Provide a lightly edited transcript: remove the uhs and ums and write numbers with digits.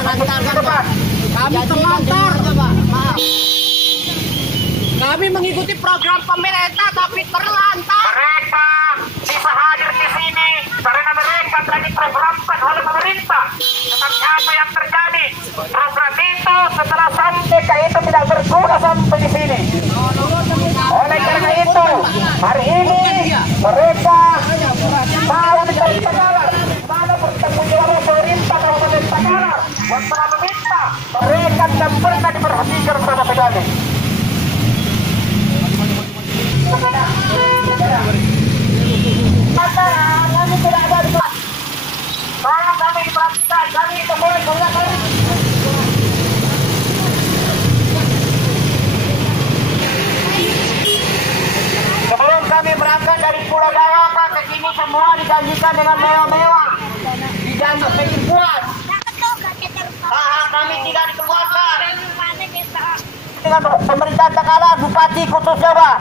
Kami terlantar. Maaf. Kami mengikuti program pemerintah tapi terlantar. Mereka bisa hadir di sini karena mereka telah diprogramkan oleh pemerintah. Tetapi apa yang terjadi? Program itu setelah sampai ke itu tidak berguna sampai di sini. Oleh karena itu, hari ini mereka mau dikasih pengalaman. Mana bertanggung jawab pemerintah Kabupaten Tagalar? Buat para pemerintah, mereka tidak pernah diperhatikan sama sekali. Kami tidak ada di kelas. Tolong kami diperhatikan, kami kembali kami. Sebelum kami berangkat dari Pulau Dawaka ke sini semua dijanjikan dengan mewah-mewah, dijanji penipuan. Kami tidak dikeluarkan. Dengan pemerintah Tagalar, Bupati khususnya Pak.